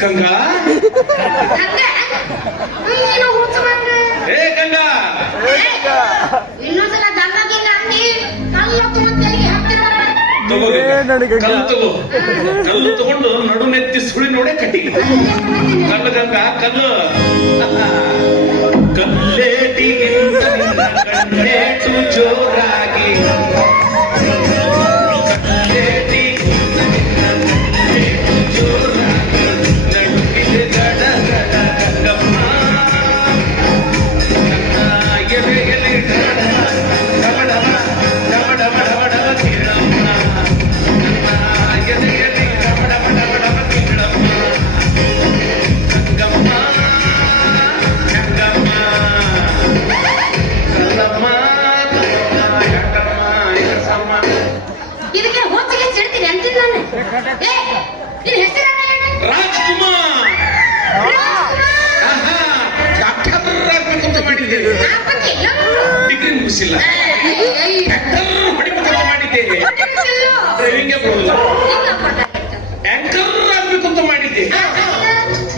ಗಂಗಾ ಏ ಗಂಗಾ ಇನ್ನೊಂದ್ಸಲ ಗಂಗಾಗಿಲ್ಲ ಅಂದಿ ಕಲ್ಲು ತಗೊಂಡು ನಡು ನೆತ್ತಿ ಸುಳಿ ನೋಡೇ ಕಟ್ಟಿ ಕಲ್ಲು ಗಂಗಾ ಕಲ್ಲು ಕಲ್ಲೇಟಿಗಿಂತ ಕಲ್ಲೇಟು ಜೋರಾಗಿ ರಾಜ್ಕುಮಾರ್ ಡಾಕ್ಟರ್ ಆಗ್ಬೇಕು ಅಂತ ಮಾಡಿದ್ದೇನೆ, ಡಿಗ್ರಿ ಮುಗಿಸಿಲ್ಲ, ಡಾಕ್ಟರ್ ಹೊಡಿಬೇಕು ಅಂತ ಮಾಡಿದ್ದೇನೆ, ಡ್ರೈವಿಂಗ್ ಬರೋಲ್ಲ, ಆಂಕರ್ ಆಗ್ಬೇಕು ಅಂತ ಮಾಡಿದ್ದೆ,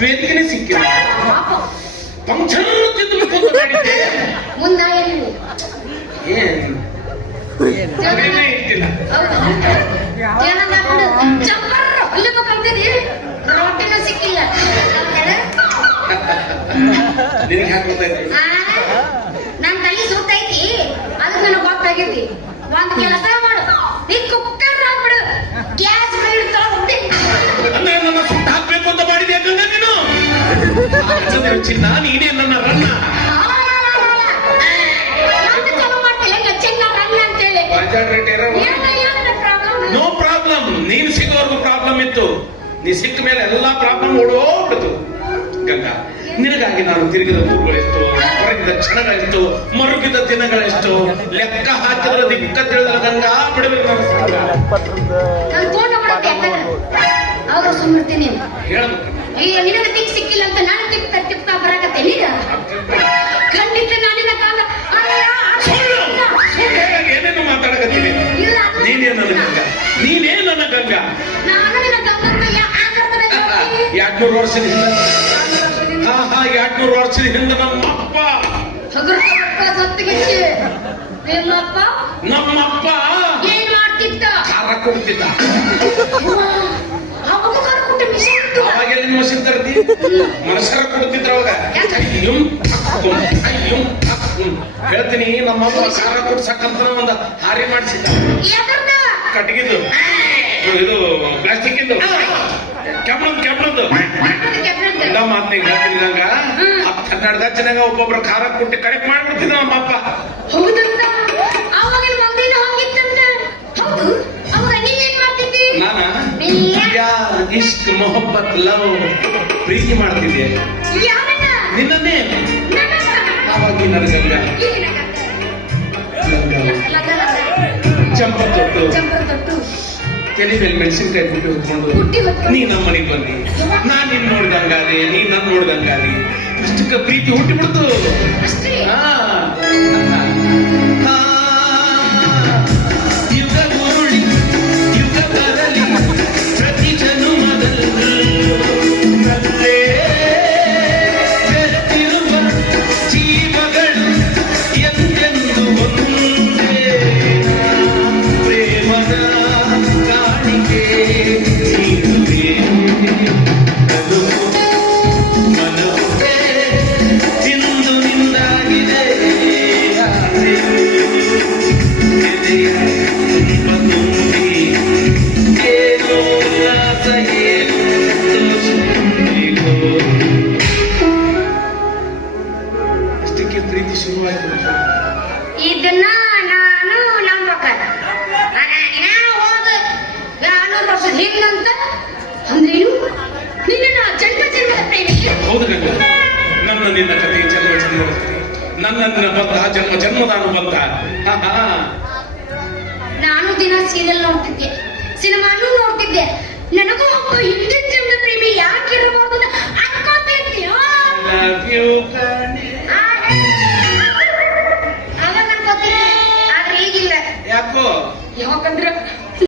ವೇದಿಕೆನೇ ಸಿಕ್ಕಿಲ್ಲ, ಫಂಕ್ಷನ್ ತಿದ್ದಬೇಕು ಅಂತ ಮಾಡಿದ್ದೆ, ಏನು ಇಟ್ಟಿಲ್ಲ. ಸಿಕ್ಕಿಲ್ಲ ನನ್ ತಲೆ ಸುತ್ತೈತಿ, ಅದಕ್ಕೆ ನನಗೆ ಗೊತ್ತಾಗೈತಿ. ಒಂದ್ ಕೆಲಸ ಮಾಡು, ನೀ ಕುಕ್ಕರ್ ಹಾಕ್ಬಿಡು, ಗ್ಯಾಸ್ ಹೋಗ್ತಿ ನನ್ನ ಸುಟ್ಟ ಹಾಕ್ಬೇಕು ಅಂತ ಮಾಡಿದ್ಯಾ ಗಂಗಾ ನೀನು? ಚಿನ್ನ ನೀನೇ ನನ್ನ ರನ್ನ ಚಲೋ ಮಾಡ್ತಿಲ್ಲ ಚೆನ್ನ ರನ್ನ ಅಂತೇಳಿ. ನೋ ಪ್ರಾಬ್ಲಮ್, ನೀನು ಸಿಗೋರ್ಗು ಪ್ರಾಬ್ಲಮ್ ಇತ್ತು, ನೀ ಸಿಕ್ಕ ಮೇಲೆ ಎಲ್ಲಾ ಪ್ರಾಬ್ಲಮ್ ಓಡೋಗ್ಬಿಡ್ತು. ಗಂಗಾ, ನಿನಗಾಗಿ ನಾನು ತಿರುಗಿದ ಊರುಗಳೆಷ್ಟು, ಹೊರಗಿದ ಕ್ಷಣಗಳೆಷ್ಟು, ಮರುಗಿದ ದಿನಗಳೆಷ್ಟು, ಲೆಕ್ಕ ಹಾಕಿದ್ರೆ ದಿಕ್ಕ ತಿಳಿದ ಗಂಗಾ ಬಿಡಬೇಕು. ಅವ್ರು ಸುಮ್ಮಿರ್ತೀನಿ ಹೇಳ್ಬೇಕು, ನಿನಗೆ ದಿಕ್ ಸಿಕ್ಕಿಲ್ಲ ಅಂತ ನಾನು ತಿಪ್ಪ ಬರಾಕತ್ತೆ ನೀನು ಖಂಡಿತ ನಾನಿನ ಕಾಲ ಏನೇನು ಮಾತಾಡಕತ್ತೀನಿ. ನೀನೇ ನನ್ನ ಗಂಗಾ, ನೀನೇ ನನ್ನ ಗಂಗಾ. ನಾನು ನಿನ್ನ ಗಂಗಮ್ಮ 200 ವರ್ಷದ ಹಿಂದೆ, 200 ವರ್ಷದ ಹಿಂದೆ ನಮ್ಮಪ್ಪ ನಮ್ಮಪ್ಪ ಏನ್ ಮಾಡ್ತಿದ್ದ? ಖಾರ ಕೊಡ್ತಿದ್ದ. ಅವಾಗೆಲ್ಲ ಮಷಿನ್ ತರ್ತಿ, ಮನಸ್ಸರ ಕೊಡ್ತಿದ್ರ ಅವಾಗ. ಹೇಳ್ತೀನಿ, ನಮ್ಮಪ್ಪ ಖಾರ ಕೊಡ್ಸಕ್ಕಂತ ಒಂದು ಹಾರಿ ಮಾಡಿಸಿದ್ದ, ಕಟ್ಟಿಗಿದ್ದು, ಇದು ಪ್ಲಾಸ್ಟಿಕ್ ಇದ್ದು, ಕೆಬ್ಬಳದ್ದು ಎಲ್ಲ ಮಾತಿಗೆ ಹೇಳ್ತೀನಿ ಗಂಗ. 10-12 ದಚ್ಚನಾಗ ಒಬ್ಬೊಬ್ರು ಖಾರ ಕೊಟ್ಟು ಕರೆಕ್ಟ್ ಮಾಡ್ಬಿಡ್ತಿದ್ದ ನಮ್ಮಪ್ಪ. ನಾನ ಇಷ್ಟ ಮೊಹಬ್ಬತ್ ಲವ್ ಪ್ರೀತಿ ಮಾಡ್ತಿದ್ದೆ ನಿನ್ನನ್ನೇ. ಆವಾಗಿನ ಗಂಗಾ ಚಂಪರ್ ತೊಟ್ಟು ತಲೆ ಮೇಲೆ ಮೆಣಸಿನ್ಕಾಯಿ ಬುಟ್ಟಿ ಹೊತ್ಕೊಂಡು ನೀ ನಮ್ಮ ಮನೆಗೆ ಬಂದಿ, ನಾನ್ ನಿನ್ ನೋಡ್ದಂಗಾದೆ, ನೀ ನನ್ ನೋಡ್ದಂಗಾದಿ, ಇಷ್ಟಕ್ಕ ಪ್ರೀತಿ ಹುಟ್ಟಿಬಿಡ್ತು. ಯುಗ ಉರುಳಿ ಯುಗ ಬರಲಿ ಪ್ರತಿ ಜನುಮದಲ್ಲೇ ಬೆರೆತಿರುವ ಜೀವಗಳು ಎಂದೆಂದು ಒಂದೇ ಪ್ರೇಮದ ಇಂದು ನಿಂದಾಗಿದೆ ಏನೋ ಲಾಸ ಏನು ಅಷ್ಟಕ್ಕೆ ಪ್ರೀತಿ ಶುರುವಾಯ್ತು. ಇದನ್ನ ನಾನು ನಂಬಕಲ್ಲ, ಹೋದ 200 ವರ್ಷದ ಹಿಂದಂತ ಅಂದ್ರೇನು? ನಿನ್ನ ಜನ್ಮದ ಪ್ರೇಮಿ. ಹೌದು ಗಂಗಾ, ನನ್ನ ನಿನ್ನ ಕಥೆ ಜನ್ಮ ನನ್ನ ಬಂದ ಜನ್ಮದ ಅನುಬಂಧ. ನಾನು ದಿನ ಸೀರಿಯಲ್ ನೋಡ್ತಿದ್ದೆ, ಸಿನಿಮಾನು ನೋಡ್ತಿದ್ದೆ. ನನಗೂ ಒಬ್ಬ ಹಿಂದಿನ ಜನ್ಮದ ಪ್ರೇಮಿ ಯಾಕಿರಬಹುದು ಅನ್ಕೋತಿದ್ದೆ. ಅವಾಗ ಅನ್ಕೋತಿದ್ದೆ, ಆದ್ರೆ ಈಗಿಲ್ಲ. ಯಾಕೋ? ಯಾಕಂದ್ರೆ